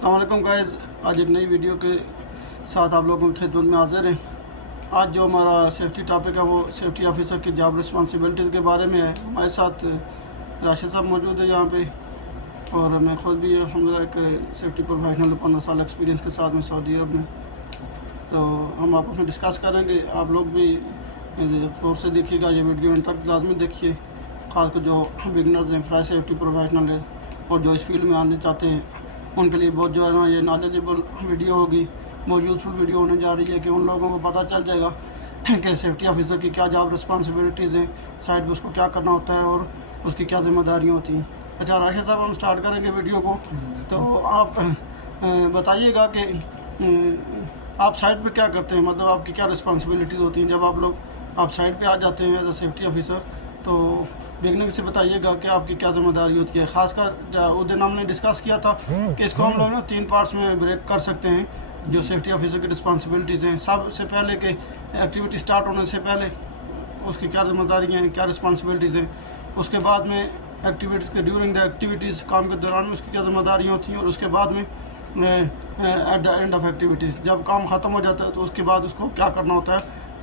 अस्सलाम वालेकुम गाइस, आज एक नई वीडियो के साथ आप लोगों की खिदमत में हाजिर हैं। आज जो हमारा सेफ्टी टॉपिक है वो सेफ्टी ऑफिसर की जॉब रिस्पॉन्सिबिलिटीज़ के बारे में है। हमारे साथ राशिद साहब मौजूद है यहाँ पे, और मैं ख़ुद भी अल्हम्दुलिल्लाह एक सेफ्टी प्रोफेशनल 15 साल एक्सपीरियंस के साथ में सऊदी अरब में। तो हम आपस में डिस्कस करेंगे, आप लोग भी गौर से देखिएगा, ये वीडियो इन तक लाजमी देखिए, खासकर जो बिगनर्स हैं, फ्रेश सेफ्टी प्रोफेशनल है और जो इस फील्ड में आने चाहते हैं उनके लिए बहुत जो है ना ये नॉलेजेबल वीडियो होगी, बहुत यूज़फुल वीडियो होने जा रही है कि उन लोगों को पता चल जाएगा कि सेफ्टी ऑफिसर की क्या जॉब रिस्पॉन्सिबिलिटीज़ हैं, साइड पर उसको क्या करना होता है और उसकी क्या जिम्मेदारियाँ होती हैं। अच्छा राशिद साहब, हम स्टार्ट करेंगे वीडियो को, तो आप बताइएगा कि आप साइड पे क्या करते हैं, मतलब आपकी क्या रिस्पॉन्सिबिलिटीज़ होती हैं जब आप साइड पे आ जाते हैं एज अ सेफ्टी ऑफिसर। तो बिगनिंग से बताइएगा कि आपकी क्या जिम्मेदारी होती है। खासकर उस दिन हमने डिस्कस किया था कि इसको हम लोग ना 3 पार्ट्स में ब्रेक कर सकते हैं, जो सेफ्टी ऑफिसर की रिस्पॉन्सिबिलिटीज़ हैं। सबसे पहले कि एक्टिविटी स्टार्ट होने से पहले उसकी क्या जिम्मेदारी हैं, क्या रिस्पॉन्सिबिलिटीज़ हैं। उसके बाद में एक्टिविटीज़ के ड्यूरिंग द एक्टिविटीज़, काम के दौरान में उसकी क्या जिम्मेदारियाँ होती हैं। और उसके बाद में at the end of activities, जब काम ख़त्म हो जाता है तो उसके बाद उसको क्या करना होता है,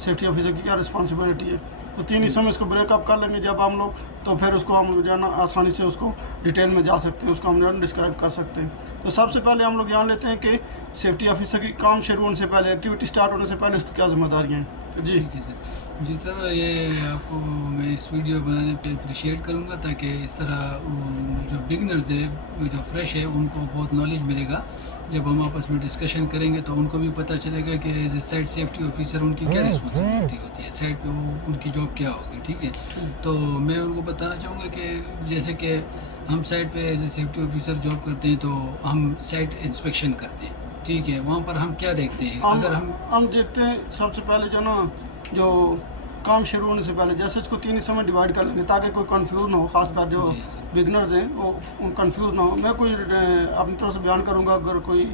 सेफ्टी ऑफिसर की क्या रिस्पॉन्सिबिलिटी है। तो 3 हिस्सों में इसको ब्रेकअप कर लेंगे जब हम लोग, तो फिर उसको हम जो है ना आसानी से उसको डिटेल में जा सकते हैं, उसको हम जो है डिस्क्राइब कर सकते हैं। तो सबसे पहले हम लोग जान लेते हैं कि सेफ्टी ऑफिसर की काम शुरू होने से पहले, एक्टिविटी स्टार्ट होने से पहले उसकी क्या जिम्मेदारियाँ हैं। तो जी ठीक है सर। जी सर, ये आपको मैं इस वीडियो बनाने पे अप्रिशिएट करूँगा, ताकि इस तरह जो बिगनर्स है, जो फ्रेश है, उनको बहुत नॉलेज मिलेगा। जब हम आपस में डिस्कशन करेंगे तो उनको भी पता चलेगा कि as a site safety officer उनकी क्या रिस्पॉन्सिबिलिटी होती है, साइट पे वो उनकी जॉब क्या होगी। ठीक है, तो मैं उनको बताना चाहूँगा कि जैसे कि हम साइट पे as a safety officer job करते हैं तो हम साइट इंस्पेक्शन करते हैं। ठीक है, वहाँ पर हम क्या देखते हैं, अगर हम देखते हैं सबसे पहले जो ना, जो काम शुरू होने से पहले जैसे इसको 3 हिस्सों में डिवाइड कर लेंगे ताकि कोई कंफ्यूज ना हो, खासकर जो बिगनर्स हैं वो कंफ्यूज ना हो। मैं कोई अपनी तरफ से बयान करूंगा, अगर कोई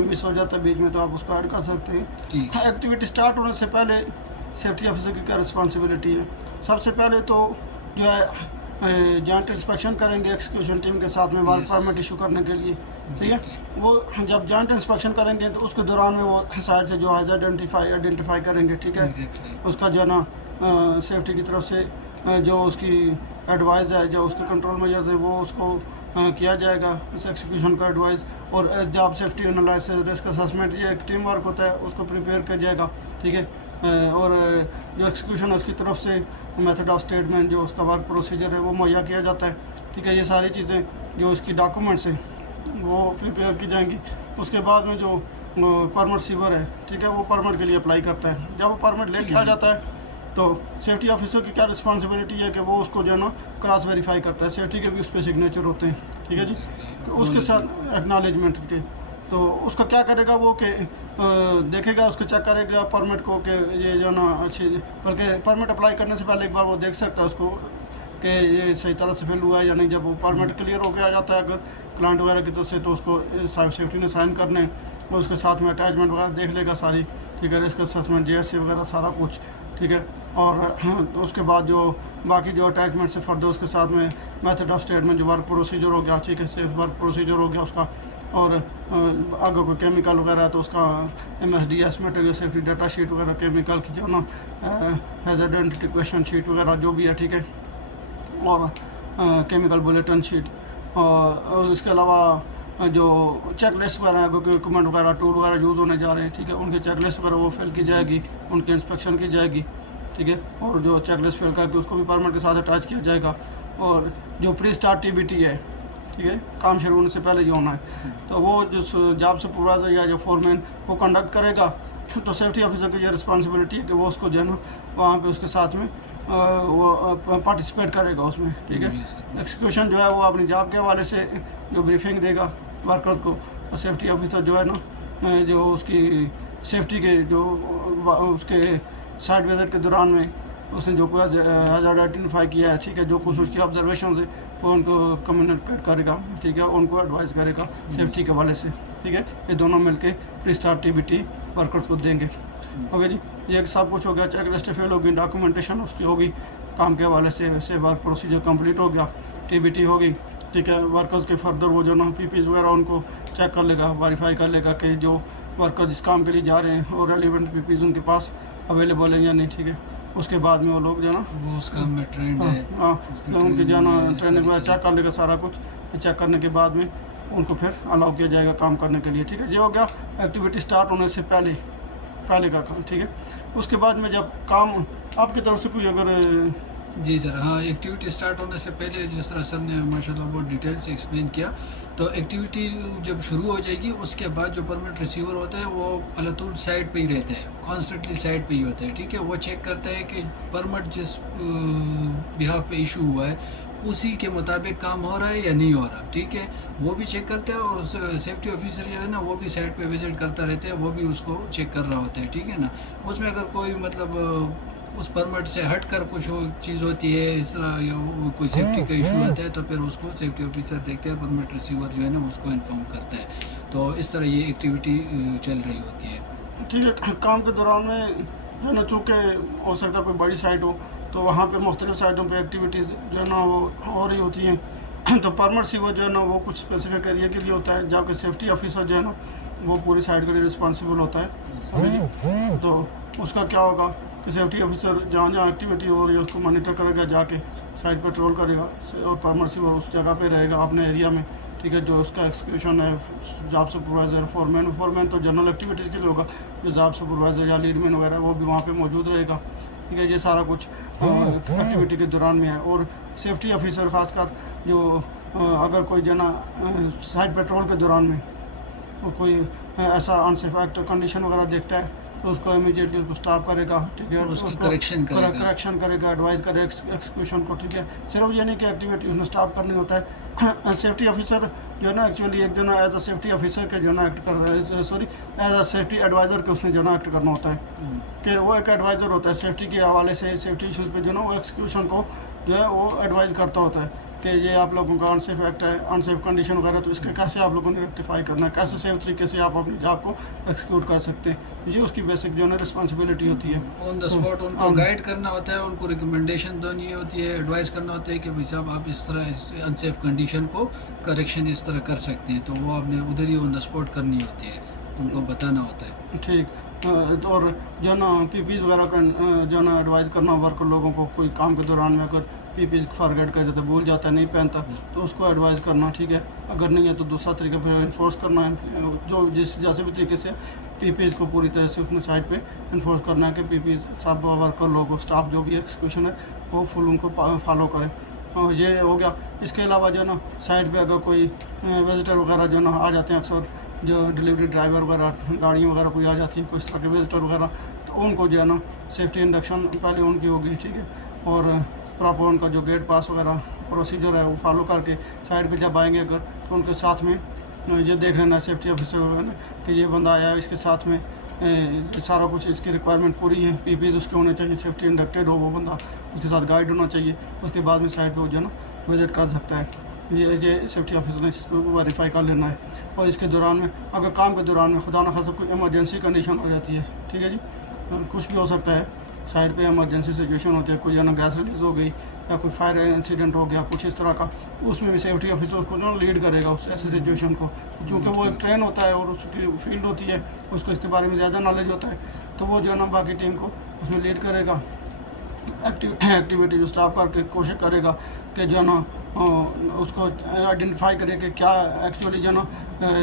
मिस हो जाता है बीच में तो आप उसको ऐड कर सकते हैं। हाँ, एक्टिविटी स्टार्ट होने से पहले सेफ्टी ऑफिसर की क्या रिस्पॉन्सिबिलिटी है। सबसे पहले तो जो है जॉइंट इंस्पेक्शन करेंगे एक्सिक्यूशन टीम के साथ में वर्क परमिट इशू करने के लिए। ठीक है, वो जब जॉइंट इंस्पेक्शन करेंगे तो उसके दौरान में वो साइड से जो है आइडेंटिफाई करेंगे। ठीक है, उसका जो है ना सेफ्टी की तरफ से जो उसकी एडवाइस है, जो उसके कंट्रोल मेजर्स है, वो उसको किया जाएगा, इस एक्सिक्यूशन का एडवाइस। और job safety analysis, risk assessment, ये एक टीम वर्क होता है, उसको प्रिपेयर किया जाएगा। ठीक है, और जो एक्सिक्यूशन है उसकी तरफ से मेथड ऑफ स्टेटमेंट, जो उसका वर्क प्रोसीजर है, वो मुहैया किया जाता है। ठीक है, ये सारी चीज़ें जो उसकी डॉक्यूमेंट्स हैं वो प्रिपेयर की जाएंगी। उसके बाद में जो परमिट सीवर है, ठीक है, वो परमिट के लिए अप्लाई करता है। जब वो परमिट लेके आ जाता है तो सेफ्टी ऑफिसर की क्या रिस्पॉन्सिबिलिटी है कि वो उसको जो है ना क्रॉस वेरीफाई करता है। सेफ्टी के भी उस पर सिग्नेचर होते हैं। ठीक है जी, तो उसके साथ एक्नॉलेजमेंट के, तो उसका क्या करेगा वो कि देखेगा, उसको चेक करेगा परमिट को कि ये जो ना अच्छी, बल्कि परमिट अप्लाई करने से पहले एक बार वो देख सकता है उसको कि ये सही तरह से फिल हुआ है या नहीं। जब वो परमिट क्लियर होकर आ जाता है अगर क्लाइंट वगैरह की तरफ से, तो उसको सेफ्टी ने साइन करने और उसके साथ में अटैचमेंट वगैरह देख लेगा सारी। ठीक है, रिस्क असेसमेंट, जीएससी वगैरह सारा कुछ। ठीक है, और उसके बाद जो बाकी जो अटैचमेंट से फर्दर उसके साथ में मेथड ऑफ स्टेटमेंट, जो वर्क प्रोसीजर हो गया, ठीक है, सेफ वर्क प्रोसीजर हो गया उसका। और अगर कोई केमिकल वगैरह है तो उसका MSDS material safety data sheet वगैरह, केमिकल की जो ना हैज़र्ड आइडेंटिटी क्वेश्चन शीट वगैरह जो भी है। ठीक है, और केमिकल बुलेटिन शीट, और इसके अलावा जो चेक लिस्ट वगैरह, कोई इक्विपमेंट वगैरह, टूल वगैरह यूज़ होने जा रहे हैं। ठीक है, उनकी चेक लिस्ट वगैरह वो फिल की जाएगी, उनकी इंस्पेक्शन की जाएगी। ठीक है, और जो चेक लिस्ट फिल करके उसको भी परमिट के साथ अटैच किया जाएगा। और जो प्री स्टार्ट TBT है, ठीक है, काम शुरू होने से पहले जो होना है, तो वो जो जॉब सुपरवाइजर या जो फोरमैन वो कंडक्ट करेगा। तो सेफ्टी ऑफिसर की ये रिस्पॉन्सिबिलिटी है कि वो उसको जो है ना वहाँ पे उसके साथ में वो पार्टिसिपेट करेगा उसमें। ठीक है, एक्सिक्यूशन जो है वो अपनी जॉब के हवाले से जो ब्रीफिंग देगा वर्कर्स को, और सेफ्टी ऑफिसर जो है ना जो उसकी सेफ्टी के जो उसके साइट विजिट के दौरान में उसने जो कोई हैज़र्ड आइडेंटिफाई किया है, ठीक है, जो कुछ उसकी ऑब्जर्वेशन है वो उनको कम्युनिकेट करेगा। ठीक है, उनको एडवाइस करेगा सेफ्टी के हवाले से। ठीक है, ये दोनों मिलके प्री स्टार्ट TBT वर्कर्स को देंगे। ओके जी, ये सब कुछ हो गया, चेक लिस्ट फेल होगी, डॉक्यूमेंटेशन उसकी होगी काम के हवाले से वर्क प्रोसीजर कंप्लीट हो गया, TBT होगी। ठीक है, वर्कर्स के फर्दर वो जो ना PPs वगैरह उनको चेक कर लेगा, वेरीफाई कर लेगा कि जो वर्कर जिस काम के लिए जा रहे हैं और रेलिवेंट पीपीज उनके पास अवेलेबल है या नहीं, ठीक है। उसके बाद में वो लोग जो है ना वो उस काम में ट्रेंड है, हाँ उसकी तो उनके जो है ना training है, ट्रेनिंग सारी वगैरह चेक कर लेगा सारा कुछ। चेक करने के बाद में उनको फिर अलाउ किया जाएगा काम करने के लिए, ठीक है। ये हो गया एक्टिविटी स्टार्ट होने से पहले का काम, ठीक है। उसके बाद में जब काम आपकी तरफ से कोई अगर जी सर। हाँ, एक्टिविटी स्टार्ट होने से पहले जिस तरह सर ने माशाल्लाह बहुत डिटेल से एक्सप्लेन किया, तो एक्टिविटी जब शुरू हो जाएगी उसके बाद जो परमिट रिसीवर होता है वो अलतूल साइड पे ही रहता है, कॉन्स्टेंटली साइड पे ही होता है, ठीक है। वो चेक करता है कि परमिट जिस बिहाफ पे इशू हुआ है उसी के मुताबिक काम हो रहा है या नहीं हो रहा, ठीक है। वो भी चेक करते हैं और सेफ्टी ऑफिसर जो है ना वो भी साइड पे विजिट करता रहता है, वो भी उसको चेक कर रहा होता है, ठीक है ना। उसमें अगर कोई मतलब उस परमिट से हट कर कुछ चीज़ होती है इस तरह या कोई सेफ्टी का इशू आता है तो फिर उसको सेफ्टी ऑफिसर देखते हैं, परमिट रिसीवर जो है ना उसको इन्फॉर्म करता है। तो इस तरह ये एक्टिविटी चल रही होती है, ठीक है। काम के दौरान में जो है ना चूँकि हो सकता है कोई बड़ी साइट हो तो वहाँ पे मुख्तलिफ साइटों पे एक्टिविटीज़ जो है ना वो हो रही होती हैं तो परमिट रिसीवर जो है ना वो कुछ स्पेसिफिक एरिया के लिए होता है, जबकि सेफ्टी ऑफिसर जो है ना वो पूरी साइट के लिए रिस्पॉन्सिबल होता है। तो उसका क्या होगा कि सेफ्टी ऑफिसर जहाँ जहाँ एक्टिविटी हो रही है उसको मॉनिटर करेगा, जाके साइट पेट्रोल करेगा और परमिट रिसीवर उस जगह पे रहेगा अपने एरिया में, ठीक है। जो उसका एक्सक्यूशन है जॉब सुपरवाइज़र फोरमैन तो जनरल एक्टिविटीज़ के लिए होगा, जो जॉब सुपरवाइज़र या लीडमैन वगैरह वो भी वहाँ पे मौजूद रहेगा, ठीक है। ये सारा कुछ एक्टिविटी के दौरान में है। और सेफ्टी ऑफिसर खासकर जो अगर कोई जना साइड पेट्रोल के दौरान में वो कोई ऐसा अनसेफ एक्ट कंडीशन वगैरह देखता है तो उसको इमीडिएटली उसको स्टॉप करेगा, ठीक है। और उसकी उसको करेक्शन करेगा। करेक्शन करेगा, एडवाइस करेगा एक्सक्यूशन को, ठीक है। सिर्फ ये नहीं कि एक्टिविटी उसने स्टॉप करनी होता है। सेफ्टी ऑफिसर जो है ना एक्चुअली एक जो ना एज अ सेफ्टी ऑफिसर के जो ना एक्ट कर रहा है, sorry as a safety adviser के उसने जो ना एक्ट करना होता है कि वो एक एडवाइज़र होता है सेफ्टी के हवाले से, सेफ्टी इशूज़ पे जो ना वो एक्सक्यूशन को जो है वो एडवाइज़ करता होता है कि ये आप लोगों का अनसेफ एक्ट है, अनसेफ कंडीशन वगैरह, तो इसके कैसे आप लोगों ने रेक्टिफाई करना है, कैसे सेफ तरीके से आप अपनी जॉब को एक्सिक्यूट कर सकते हैं। ये उसकी बेसिक जो है ना रिस्पॉन्सिबिलिटी होती है। ऑन द स्पॉट उनको गाइड करना होता है, उनको रिकमेंडेशन देनी होती है, एडवाइस करना होता है कि भाई साहब आप इस तरह अनसेफ कंडीशन को करेक्शन इस तरह कर सकते हैं, तो वो आपने उधर ही ऑन द स्पॉट करनी होती है, उनको बताना होता है, ठीक। और जो ना पीपीज वगैरह का जो ना एडवाइस करना वर्कर लोगों को, कोई काम के दौरान में अगर पीपीज फॉरगेट कर जाता है, भूल जाता है, नहीं पहनता, तो उसको एडवाइस करना, ठीक है। अगर नहीं है तो दूसरा तरीका फिर इन्फोर्स करना है, जो जिस जैसे भी तरीके से पीपीज को पूरी तरह से अपने साइड पे इन्फोर्स करना है कि पीपीज सब वर्कर लोगों स्टाफ जो भी एक्सक्यूशन है वो फुल उनको फॉलो करें। और ये हो गया। इसके अलावा जो है ना साइड पे अगर कोई विजिटर वगैरह जो ना आ जाते हैं, अक्सर जो डिलीवरी ड्राइवर वगैरह गाड़ी वगैरह कोई आ जाती है, कुछ तरह के विजिटर वगैरह, तो उनको जो है ना सेफ्टी इंडक्शन पहले उनकी होगी, ठीक है। और प्रॉपर उनका जो गेट पास वगैरह प्रोसीजर है वो फॉलो करके साइड पे जब आएंगे अगर तो उनके साथ में ये देख लेना सेफ्टी ऑफिसर है ना कि ये बंदा आया है, इसके साथ में सारा कुछ इसकी रिक्वायरमेंट पूरी है, पीपीज उसके होने चाहिए, सेफ्टी इंडक्टेड हो वो बंदा, उसके साथ गाइड होना चाहिए। उसके बाद में साइड पे जो है ना विजिट कर सकता है। ये सेफ्टी ऑफिसर ने इसको वेरीफाई कर लेना है। और इसके दौरान में अगर काम के दौरान में खुदा न खासा कोई इमरजेंसी कंडीशन हो जाती है, ठीक है जी, कुछ भी हो सकता है, साइड पे इमरजेंसी सिचुएशन होती है, कोई जो ना गैस रिलीज हो गई या कोई फायर इंसिडेंट हो गया, कुछ इस तरह का, तो उसमें भी सेफ्टी ऑफिसर को ना लीड करेगा उस ऐसे सिचुएशन को, क्योंकि वो एक ट्रेन होता है और उसकी फील्ड होती है, उसको इसके बारे में ज़्यादा नॉलेज होता है, तो वो जो है ना बाकी टीम को उसमें लीड करेगा। एक्टिविटी जो स्टाफ करके कोशिश करेगा कि जो है ना उसको आइडेंटिफाई करे कि क्या एक्चुअली जो है ना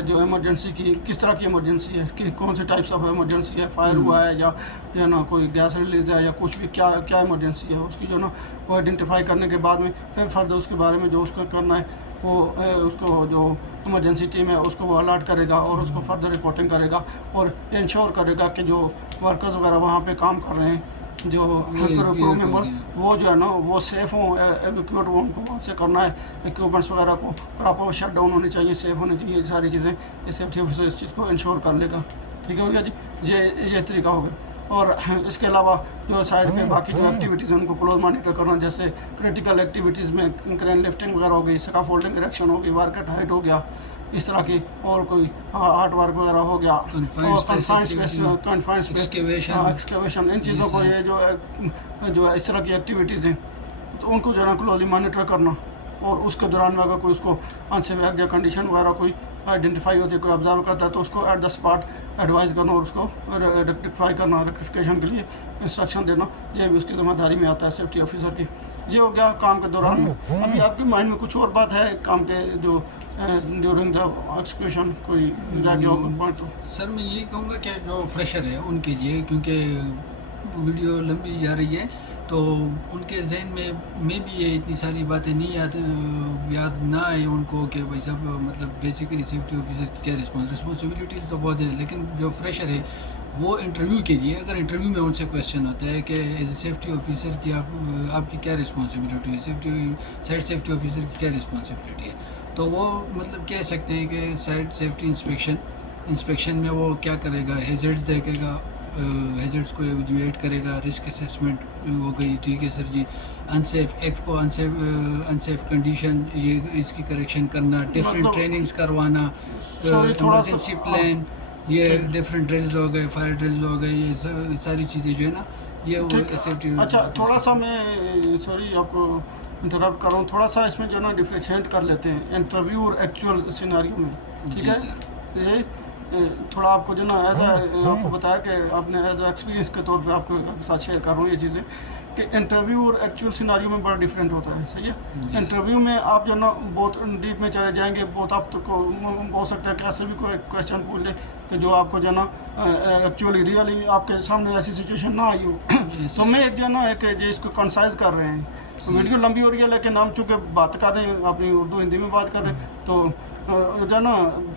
जो इमरजेंसी की किस तरह की इमरजेंसी है, कि कौन से टाइप्स ऑफ इमरजेंसी है, फायर हुआ है या जो है ना कोई गैस रिलीज है या कुछ भी, क्या क्या इमरजेंसी है उसकी जो है ना वो आइडेंटिफाई करने के बाद में फिर फर्दर उसके बारे में जो उसको करना है वो उसको जो इमरजेंसी टीम है उसको वो अलर्ट करेगा और उसको फर्दर रिपोर्टिंग करेगा और इंश्योर करेगा कि जो वर्कर्स वगैरह वहाँ पे काम कर रहे हैं, जो क्रू मेंबर्स, वो जो है ना वो सेफ़ हों, एवैक्यूएट हो, उनको वहाँ से करना है, इक्विपमेंट्स वगैरह को प्रॉपर शट डाउन होनी चाहिए, सेफ़ होनी चाहिए, ये सारी चीज़ें ये सेफ्टी ऑफिसर इस चीज़ को इंश्योर कर लेगा। ठीक है भैया जी, ये तरीका हो गया। और इसके अलावा जो साइड पे बाकी जो एक्टिविटीज़ हैं उनको क्लोज मॉनिटर करना, जैसे क्रिटिकल एक्टिविटीज़ में क्रेन लिफ्टिंग वगैरह हो गई, स्कैफोल्डिंग इरेक्शन हो गई, वर्क हाइट हो गया, इस तरह की, और कोई आर्ट वर्क वगैरह हो गया, और कन्फाइंड स्पेस एक्सकेवेशन, इन चीज़ों को ये जो है इस तरह की एक्टिविटीज़ हैं तो उनको जो है ना क्लोजली मॉनिटर करना। और उसके दौरान में अगर कोई उसको अनसेफ या कंडीशन वगैरह कोई आइडेंटिफाई होती है, कोई ऑब्जर्व करता है तो उसको एट द स्पॉट एडवाइस करना और उसको रेक्टिफाई करना, रेक्टिफिकेशन के लिए इंस्ट्रक्शन देना, ये भी उसकी जिम्मेदारी में आता है सेफ्टी ऑफिसर की। ये हो गया काम के दौरान। अभी आपके माइंड में कुछ और बात है काम के जो ड्यूरिंग द एक्सक्यूशन कोई रह गया होगा पॉइंट? तो सर मैं ये कहूँगा कि जो फ्रेशर है उनके लिए, क्योंकि वीडियो लंबी जा रही है तो उनके जहन में भी ये इतनी सारी बातें नहीं याद ना आए उनको कि भाई सब मतलब बेसिकली सेफ्टी ऑफिसर की क्या रिस्पॉन्सिबिलिटी तो बहुत है, लेकिन जो फ्रेशर है वो इंटरव्यू के लिए, अगर इंटरव्यू में उनसे क्वेश्चन होता है कि एज ए सेफ्टी ऑफिसर की आपकी क्या रिस्पॉन्सिबिलिटी है, साइट सेफ्टी ऑफिसर की क्या रिस्पॉन्सिबिलिटी है, तो वो मतलब कह सकते हैं कि साइट सेफ्टी इंस्पेक्शन में वो क्या करेगा, हेजर्ड्स देखेगा, हेजर्ड्स को एवेल्यूएट करेगा, रिस्क असेसमेंट हो गई, ठीक है सर जी, अनसेफ एक्ट को अनसेफ कंडीशन ये इसकी करेक्शन करना, डिफरेंट मतलब ट्रेनिंग्स करवाना, सॉरी थोड़ा सा इमरजेंसी प्लान, ये डिफरेंट ड्रिल्स हो गए, फायर ड्रिल्स हो गए, ये सारी चीज़ें जो है ना ये वो सेफ्टी। अच्छा थोड़ा सा मैं सॉरी आपको इंटरप्ट कर रहा हूँ, थोड़ा सा इसमें जो है ना डिफ्रेंशिएट कर लेते हैं इंटरव्यू और एक्चुअल सिनेरियो में, ठीक है? ये थोड़ा आपको जो ना एज आपको बताया कि आपने एज एक्सपीरियंस के तौर पे आपको साथ शेयर कर रहा हूँ ये चीज़ें कि इंटरव्यू और एक्चुअल सिनेरियो में बड़ा डिफरेंट होता है, सही है? इंटरव्यू में आप जो ना बहुत डीप में चले जाएंगे, बहुत आप तो हो सकता है कि ऐसे भी कोई क्वेश्चन पूछ ले कि जो आपको जो ना एक्चुअली रियली आपके सामने ऐसी सिचुएशन ना आई हो। तो मैं एक जो ना एक जो इसको कंसाइज कर रहे हैं, तो वीडियो लंबी हो रही है लेकिन हम चूँकि बात कर रहे हैं अपनी उर्दू हिंदी में बात कर रहे हैं, तो जो है ना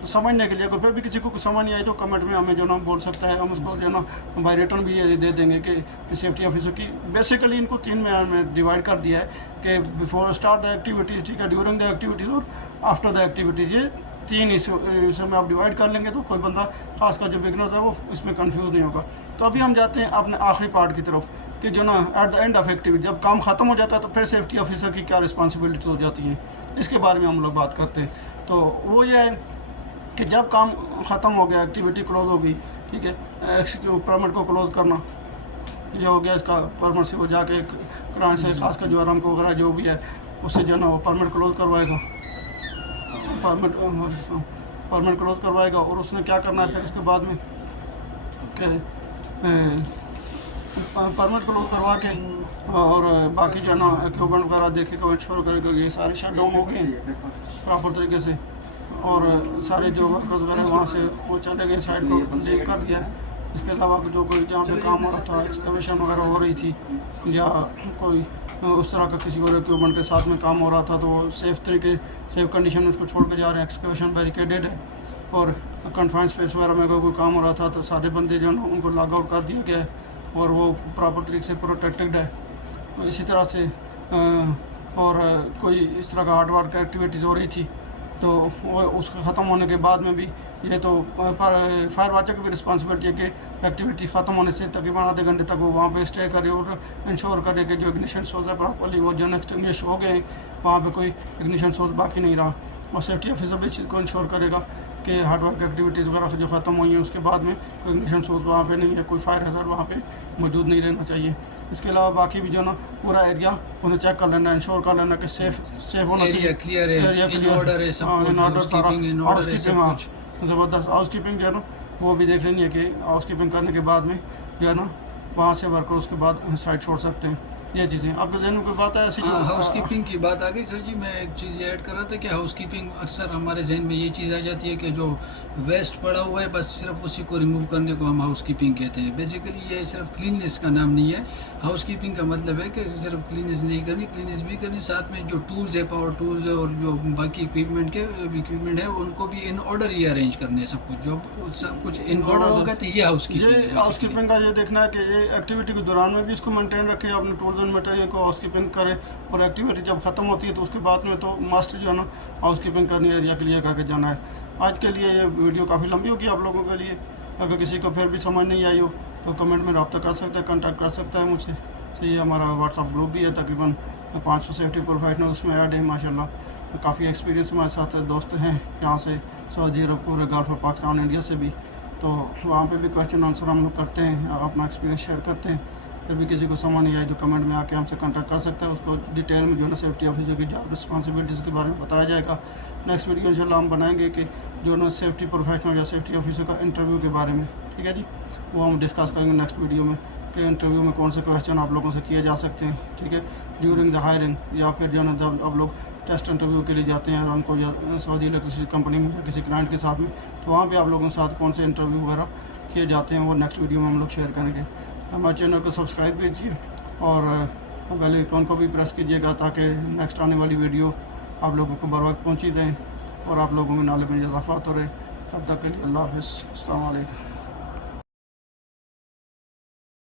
समझने के लिए अगर फिर भी किसी को कुछ समझ नहीं आई तो कमेंट में हमें जो ना बोल सकता है, हम उसको जो ना बाय रिटर्न भी ये दे देंगे कि सेफ्टी ऑफिसर की बेसिकली इनको 3 में डिवाइड कर दिया है कि बिफोर स्टार्ट द एक्टिविटीज़, ठीक है, ड्यूरिंग द एक्टिविटीज़ और आफ्टर द एक्टिविटीज़, ये 3 इसमें आप डिवाइड कर लेंगे तो कोई बंदा खासकर जो बिगनर्स है वो इसमें कन्फ्यूज़ नहीं होगा। तो अभी हम जाते हैं अपने आखिरी पार्ट की तरफ कि जो ना at the end of activity जब काम ख़त्म हो जाता है तो फिर सेफ्टी ऑफिसर की क्या रिस्पॉन्सिबिलिटीज हो जाती हैं, इसके बारे में हम लोग बात करते हैं। तो वो ये है कि जब काम ख़त्म हो गया, एक्टिविटी क्लोज हो गई, ठीक है, परमिट को क्लोज करना ये हो गया, इसका परमिट से वो जाके क्लाइंट से खासकर जो आराम को वगैरह जो भी है उससे जो ना वो परमिट क्लोज करवाएगा, परमिट क्लोज करवाएगा और उसने क्या करना है फिर उसके बाद में परमिट क्लोज करवा के और बाकी जो है ना इक्विपमेंट वगैरह देखे को इंश्योर करेगा ये सारे शट डाउन हो गए प्रॉपर तरीके से और सारे जो वर्कर्स वगैरह वहाँ से वो चले गए, साइड को लीव कर दिया है। इसके अलावा जो कोई जहाँ पे काम हो रहा था, एक्सकवेशन वगैरह हो रही थी या कोई उस तरह का किसी और इक्विपमेंट के साथ में काम हो रहा था तो सेफ तरीके सेफ कंडीशन में उसको छोड़ के जा रहे हैं। एक्सकवेशन बैरिकेडेड है और कन्फाइंड स्पेस वगैरह में कोई काम हो रहा था तो सारे बंदे जो है उनको लॉग आउट कर दिया गया है और वो प्रॉपर तरीके से प्रोटेक्टेड है। तो इसी तरह से और कोई इस तरह का हार्ड वर्क एक्टिविटीज़ हो रही थी तो वो उसका ख़त्म होने के बाद में भी ये तो फायर वाचर की भी रिस्पॉन्सिबिलिटी है कि एक्टिविटी ख़त्म होने से तकरीबन आधे घंटे तक वो वहाँ पे स्टे करे और इंश्योर करे कि जो इग्निशन सोर्स है प्रॉपरली वो जो एक्सटिंग्विश हो गए, वहाँ पे कोई इग्निशन सोर्स बाकी नहीं रहा। और सेफ्टी ऑफिसर भी इस चीज़ को इंश्योर करेगा कि हार्ड वर्क एक्टिविटीज़ वगैरह जो ख़त्म हुई हैं उसके बाद में कोई इग्निशन सोर्स वहाँ पे नहीं है, कोई फायर हैज़ार्ड वहाँ पे मौजूद नहीं रहना चाहिए। इसके अलावा बाकी भी जो ना पूरा एरिया उन्हें चेक कर लेना, इंश्योर कर लेना कि सेफ होना चाहिए, एरिया क्लियर है, इन ऑर्डर है, सब कुछ हाउसकीपिंग इन ऑर्डर है, सब कुछ ज़बरदस्त। हाउसकीपिंग जो है ना वो भी देख लेनी है कि हाउसकीपिंग करने के बाद में जो है ना वहाँ से वर्कर उसके बाद साइट छोड़ सकते हैं। ये चीज़ें आपके जहन में कोई बात है ऐसी? हाँ, हाउसकीपिंग की बात आ गई सर जी। मैं एक चीज़ ऐड कर रहा था कि हाउसकीपिंग अक्सर हमारे जहन में ये चीज़ आ जाती है कि जो वेस्ट पड़ा हुआ है बस सिर्फ उसी को रिमूव करने को हम हाउसकीपिंग कहते हैं। बेसिकली ये सिर्फ क्लीननेस का नाम नहीं है। हाउसकीपिंग का मतलब है कि सिर्फ क्लीननेस नहीं करनी, क्लीननेस भी करनी, साथ में जो टूल्स है, पावर टूल्स है और जो बाकी इक्विपमेंट है उनको भी इन ऑर्डर ही अरेंज करने हैं। सब कुछ इन ऑर्डर होगा तो ये हाउसकीपिंग का ये देखना है कि ये एक्टिविटी के दौरान में भी इसको मेंटेन रखें, अपने टूल्स एंड मटेरियल को हाउसकीपिंग करें और एक्टिविटी जब ख़त्म होती है तो उसके बाद में तो मस्ट जो है ना हाउसकीपिंग करनी है, एरिया क्लियर करके जाना है। आज के लिए ये वीडियो काफ़ी लंबी होगी आप लोगों के लिए। अगर किसी को फिर भी समझ नहीं आई हो तो कमेंट में रब्ता कर सकता है, कॉन्टैक्ट कर सकता है मुझसे। सही, हमारा व्हाट्सअप ग्रुप भी है, तकरीबन 500 सेफ्टी प्रोफेशनल उसमें ऐड है माशाल्लाह। तो काफ़ी एक्सपीरियंस हमारे साथ दोस्त हैं यहाँ से, सऊदी अरब, पूरे गल्फ ऑफ पाकिस्तान, इंडिया से भी। तो वहाँ पे भी क्वेश्चन आंसर हम लोग करते हैं, अपना एक्सपीरियंस शेयर करते हैं। फिर भी किसी को समझ नहीं आई तो कमेंट में आके हमसे कॉन्टैक्ट कर सकता है। उसको डिटेल में जो है ना सेफ्टी ऑफिसर की जॉब रिस्पॉन्सिबिलिटीज़ के बारे में बताया जाएगा। नेक्स्ट वीडियो इंशाल्लाह हम बनाएंगे कि जो ना सेफ्टी प्रोफेशनल या सेफ्टी ऑफिसर का इंटरव्यू के बारे में, ठीक है जी। वो हम डिस्कस करेंगे नेक्स्ट वीडियो में कि इंटरव्यू में कौन से क्वेश्चन आप लोगों से किए जा सकते हैं, ठीक है, ड्यूरिंग द हायरिंग, या फिर जो ना जब आप लोग टेस्ट इंटरव्यू के लिए जाते हैं उनको, या सऊदी इलेक्ट्रिसिटी कंपनी में या किसी क्लाइंट के साथ में, तो वहाँ पे आप लोगों के साथ कौन से इंटरव्यू वगैरह किए जाते हैं वो नेक्स्ट वीडियो में हम लोग शेयर करेंगे। हमारे चैनल को सब्सक्राइब कीजिए और बेल आइकन को भी प्रेस कीजिएगा ताकि नेक्स्ट आने वाली वीडियो आप लोगों को बर वक्त पहुँची दें और आप लोगों में नॉलेज में इजाफा होता रहे। तब तक के लिए अल्लाह हाफ़िज़, अस्सलाम वालेकुम।